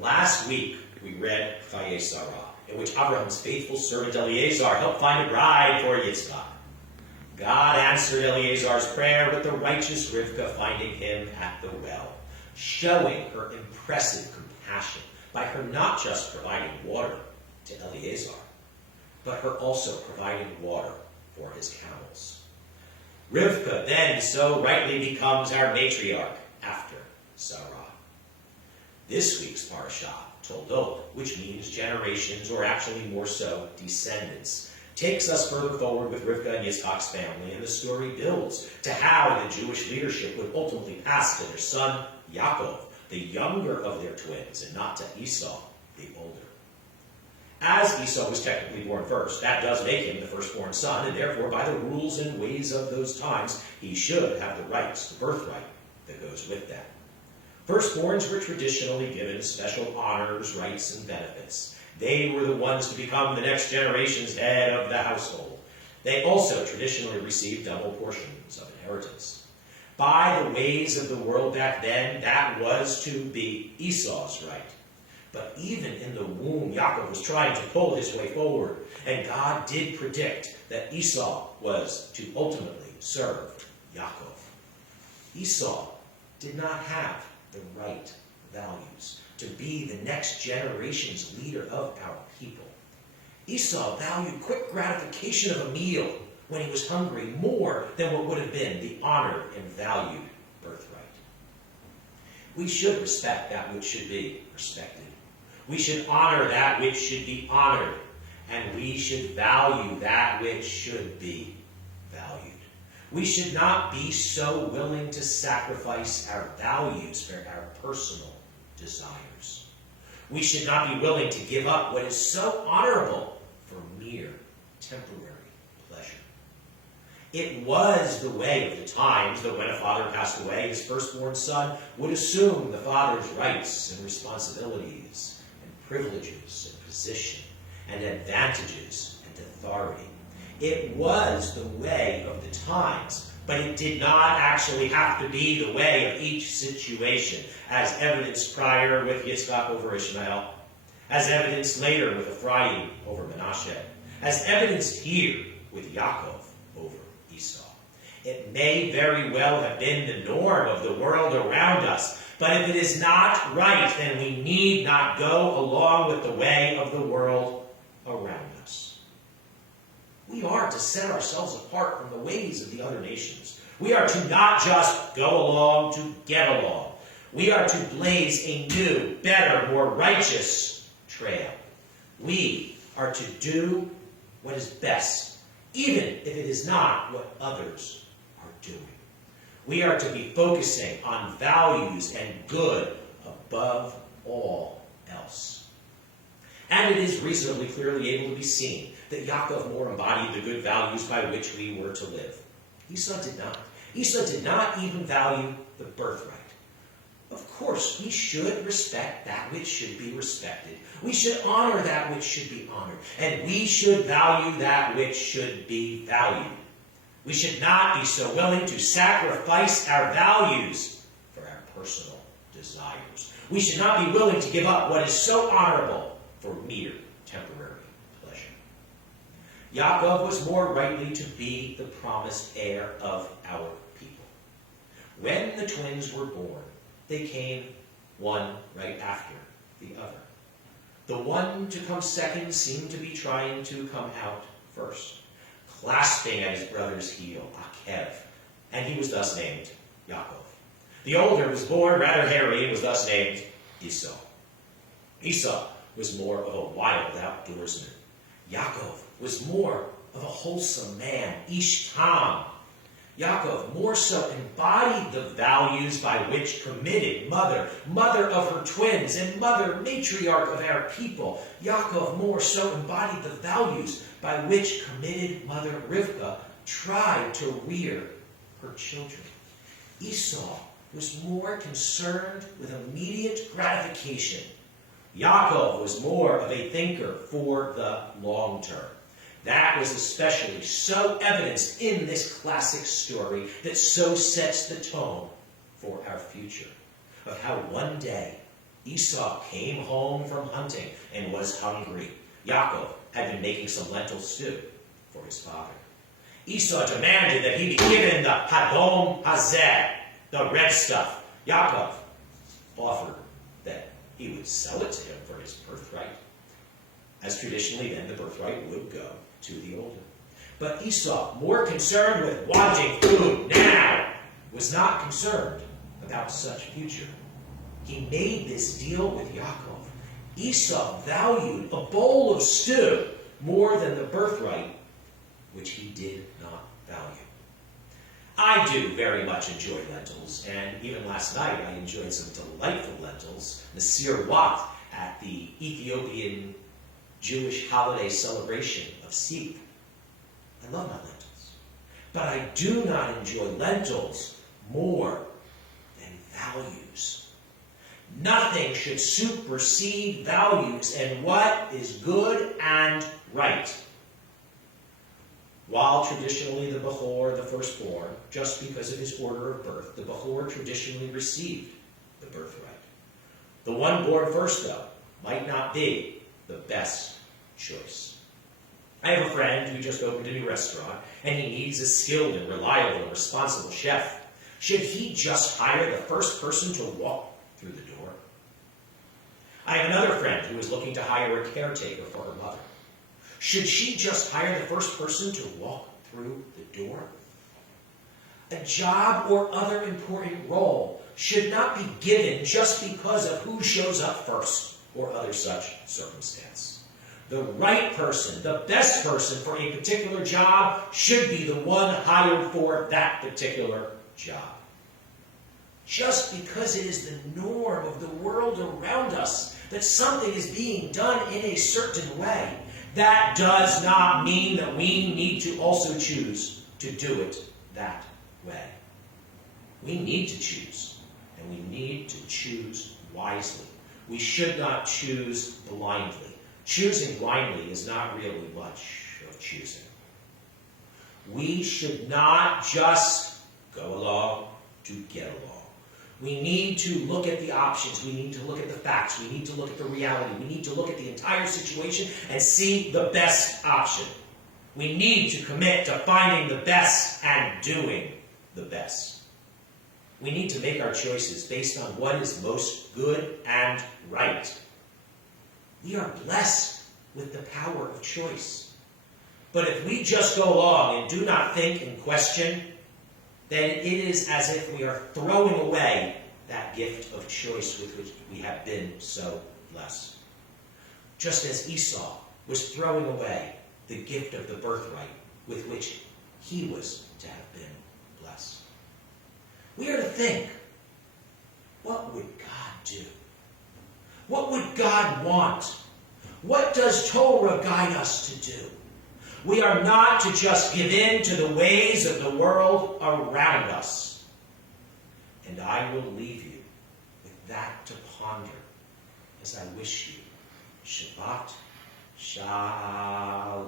Last week, we read Chaye Sarah, in which Abraham's faithful servant Eliezer helped find a bride for Yitzchak. God answered Eliezer's prayer with the righteous Rivka finding him at the well, showing her impressive compassion by her not just providing water to Eliezer, but her also providing water for his camels. Rivka then so rightly becomes our matriarch after Sarah. This week's parashah, Toldot, which means generations, or actually more so, descendants, takes us further forward with Rivka and Yitzchak's family, and the story builds to how the Jewish leadership would ultimately pass to their son Yaakov, the younger of their twins, and not to Esau, the older. As Esau was technically born first, that does make him the firstborn son, and therefore, by the rules and ways of those times, he should have the rights, the birthright that goes with that. Firstborns were traditionally given special honors, rights, and benefits. They were the ones to become the next generation's head of the household. They also traditionally received double portions of inheritance. By the ways of the world back then, that was to be Esau's right. But even in the womb, Yaakov was trying to pull his way forward, and God did predict that Esau was to ultimately serve Yaakov. Esau did not have the right values to be the next generation's leader of our people. Esau valued quick gratification of a meal when he was hungry more than what would have been the honored and valued birthright. We should respect that which should be respected. We should honor that which should be honored, and we should value that which should be valued. We should not be so willing to sacrifice our values for our personal desires. We should not be willing to give up what is so honorable for mere temporary pleasure. It was the way of the times that when a father passed away, his firstborn son would assume the father's rights and responsibilities and privileges and position and advantages and authority. It was the way of the times, but it did not actually have to be the way of each situation, as evidenced prior with Yitzchak over Ishmael, as evidenced later with Ephraim over Manasseh, as evidenced here with Yaakov over Esau. It may very well have been the norm of the world around us, but if it is not right, then we need not go along with the way of the world around us. We are to set ourselves apart from the ways of the other nations. We are to not just go along to get along. We are to blaze a new, better, more righteous trail. We are to do what is best, even if it is not what others are doing. We are to be focusing on values and good above all else. And it is reasonably clearly able to be seen that Yaakov more embodied the good values by which we were to live. Esau did not. Esau did not even value the birthright. Of course, we should respect that which should be respected. We should honor that which should be honored. And we should value that which should be valued. We should not be so willing to sacrifice our values for our personal desires. We should not be willing to give up what is so honorable for mere temporary pleasure. Yaakov was more rightly to be the promised heir of our people. When the twins were born, they came one right after the other. The one to come second seemed to be trying to come out first, clasping at his brother's heel, Akev, and he was thus named Yaakov. The older was born rather hairy and was thus named Esau. Esau was more of a wild outdoorsman. Yaakov was more of a wholesome man, Ish Tam. Yaakov more so embodied the values by which committed mother of her twins, and mother, matriarch of our people. Yaakov more so embodied the values by which committed mother Rivka tried to rear her children. Esau was more concerned with immediate gratification. Yaakov was more of a thinker for the long term. That was especially so evidenced in this classic story that so sets the tone for our future, of how one day Esau came home from hunting and was hungry. Yaakov had been making some lentil stew for his father. Esau demanded that he be given the Hadom Hazeh, the red stuff. Yaakov offered that he would sell it to him for his birthright. As traditionally then, the birthright would go to the older. But Esau, more concerned with wanting food now, was not concerned about such future. He made this deal with Yaakov. Esau valued a bowl of stew more than the birthright, which he did not value. I do very much enjoy lentils, and even last night I enjoyed some delightful lentils, Nasir Wat, at the Ethiopian Jewish holiday celebration of Sib. I love my lentils. But I do not enjoy lentils more than values. Nothing should supersede values and what is good and right. While traditionally the Bechor, the firstborn, just because of his order of birth, the Bechor traditionally received the birthright. The one born first, though, might not be the best choice. I have a friend who just opened a new restaurant, and he needs a skilled and reliable and responsible chef. Should he just hire the first person to walk through the door? I have another friend who is looking to hire a caretaker for her mother. Should she just hire the first person to walk through the door? A job or other important role should not be given just because of who shows up first or other such circumstance. The right person, the best person for a particular job should be the one hired for that particular job. Just because it is the norm of the world around us that something is being done in a certain way, that does not mean that we need to also choose to do it that way. We need to choose, and we need to choose wisely. We should not choose blindly. Choosing blindly is not really much of choosing. We should not just go along to get along. We need to look at the options. We need to look at the facts. We need to look at the reality. We need to look at the entire situation and see the best option. We need to commit to finding the best and doing the best. We need to make our choices based on what is most good and right. We are blessed with the power of choice. But if we just go along and do not think and question, then it is as if we are throwing away that gift of choice with which we have been so blessed. Just as Esau was throwing away the gift of the birthright with which he was to have been blessed. We are to think, what would God do? What would God want? What does Torah guide us to do? We are not to just give in to the ways of the world around us. And I will leave you with that to ponder as I wish you Shabbat Shalom.